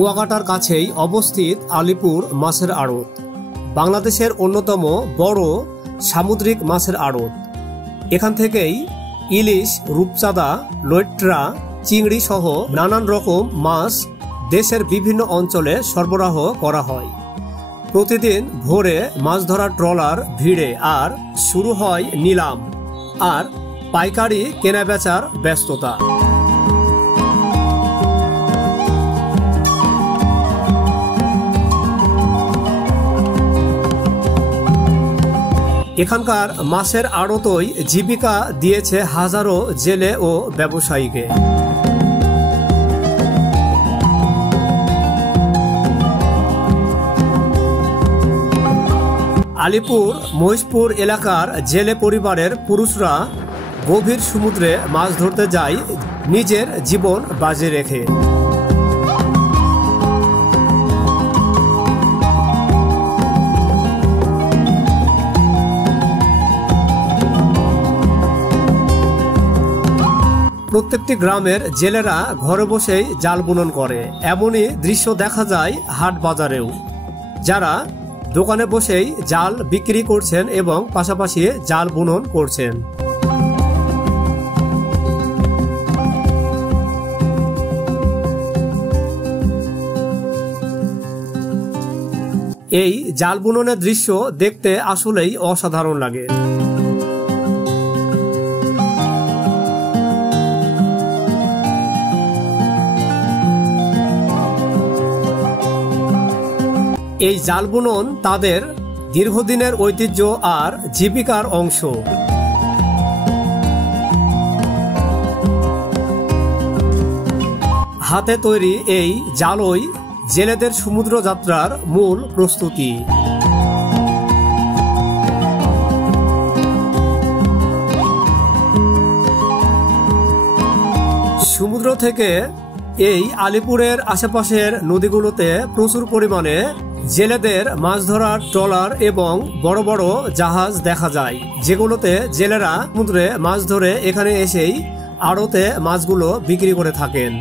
কুয়াকাটার কাছেই অবস্থিত আলিপুর মাছের আড়ত বাংলাদেশের অন্যতম বড় সামুদ্রিক মাছের আড়ত। এখান থেকেই ইলিশ, রূপচাঁদা, লৈট্রা, চিংড়ি সহ নানান রকম মাছ দেশের বিভিন্ন অঞ্চলে সরবরাহ করা হয়। প্রতিদিন ভোরে মাছ ধরার ট্রলার ভিড়ে আর শুরু হয় নিলাম আর পাইকারি কেনাবেচার ব্যস্ততা। এখানকার মাছের আড়তই জীবিকা দিয়েছে হাজারো জেলে ও ব্যবসায়ীকে। আলিপুর মহিষপুর এলাকার জেলে পরিবারের পুরুষরা গভীর সমুদ্রে মাছ ধরতে যায় নিজের জীবন বাজি রেখে। প্রত্যেকটি গ্রামের জেলেরা ঘরে বসেই জাল বুনন করে। এমনই দৃশ্য দেখা যায় হাট বাজারেও, যারা দোকানে বসেই জাল বিক্রি করছেন এবং পাশাপাশি জাল বুনন করছেন। এই জাল বুননের দৃশ্য দেখতে আসলেই অসাধারণ লাগে। এই জাল বুনন তাদের দীর্ঘদিনের ঐতিহ্য আর জীবিকার অংশ। হাতে তৈরি এই জালই জেলেদের সমুদ্র যাত্রার মূল প্রস্তুতি। সমুদ্র থেকে এই আলিপুরের আশেপাশের নদীগুলোতে প্রচুর পরিমাণে জেলেদের মাছ ধরার ট্রলার এবং বড় বড় জাহাজ দেখা যায়, যেগুলোতে জেলেরা সমুদ্রে মাছ ধরে এখানে এসেই আড়তে মাছগুলো বিক্রি করে থাকেন।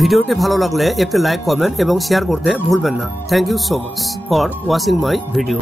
ভিডিওটি ভালো লাগলে একটি লাইক, কমেন্ট এবং শেয়ার করতে ভুলবেন না। Thank you so much for watching my video.